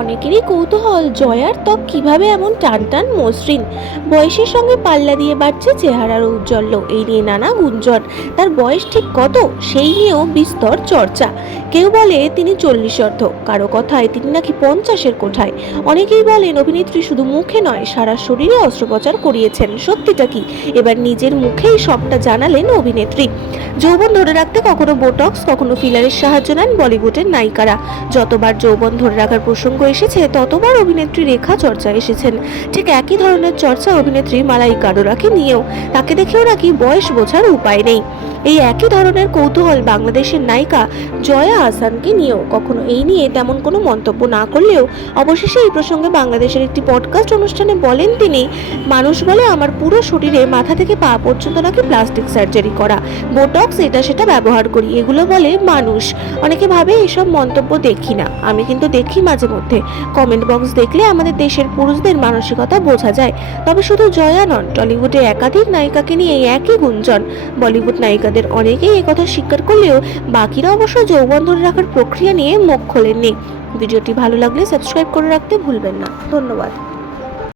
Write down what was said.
অনেকেরই কৌতূহল জয়ার ত্বক কিভাবে এমন টান টান মসৃণ। বয়সের সঙ্গে পাল্লা দিয়ে বাড়ছে চেহারার ঔজ্জ্বল্য, এই নিয়ে নানা গুঞ্জন। তার বয়স ঠিক কত সেই নিয়েও বিস্তর চর্চা। কেউ বলে তিনি 40 কারো কথায় তিনি নাকি 50-এর কোঠায়। অনেকেই বলেন অভিনেত্রী শুধু মুখে নয় সারা শরীরে অস্ত্রোপচার করিয়েছেন। সত্যিটা কি? এবার নিজের মুখেই সবটা জানালেন অভিনেত্রী। যৌবন ধরে রাখতে কখনো বোটক্স কখনো ফিলারের সাহায্য নেন বলিউডের নায়িকারা। যতবার যৌবন ধরে রাখার প্রসঙ্গ এসেছে ততবার অভিনেত্রী রেখা চর্চা এসেছেন। ঠিক একই ধরনের চর্চা অভিনেত্রী মালাইকা আরোরাকে নিয়েও। তাকে দেখেও নাকি বয়স বোঝার উপায় নেই। এই একই ধরনের কৌতূহল বাংলাদেশের নায়িকা জয়া আহসানকে নিয়েও। কখনো এই নিয়ে তেমন কোনো মন্তব্য না করলেও অবশেষে এই প্রসঙ্গে বাংলাদেশের একটি পডকাস্ট অনুষ্ঠানে বলেন তিনি, মানুষ বলে আমার পুরো শরীরে মাথা থেকে পা পর্যন্ত নাকি প্লাস্টিক সার্জারি করা, বোটক্স এটা সেটা ব্যবহার করি, এগুলো বলে মানুষ। অনেকে ভাবে এসব মন্তব্য দেখি না, আমি কিন্তু দেখি মাঝে মধ্যে। কমেন্ট বক্স দেখলে আমাদের দেশের পুরুষদের মানসিকতা বোঝা যায়। তবে শুধু জয়া নন, টলিউডে একাধিক নায়িকাকে নিয়ে এই একই গুঞ্জন। বলিউড নায়িকাদের অনেকেই একথা স্বীকার করলেও বাকিরা অবশ্য যৌবন ধরে রাখার প্রক্রিয়া নিয়ে মুখ খোলেননি। ভিডিওটি ভালো লাগলে সাবস্ক্রাইব করে রাখতে ভুলবেন না। ধন্যবাদ।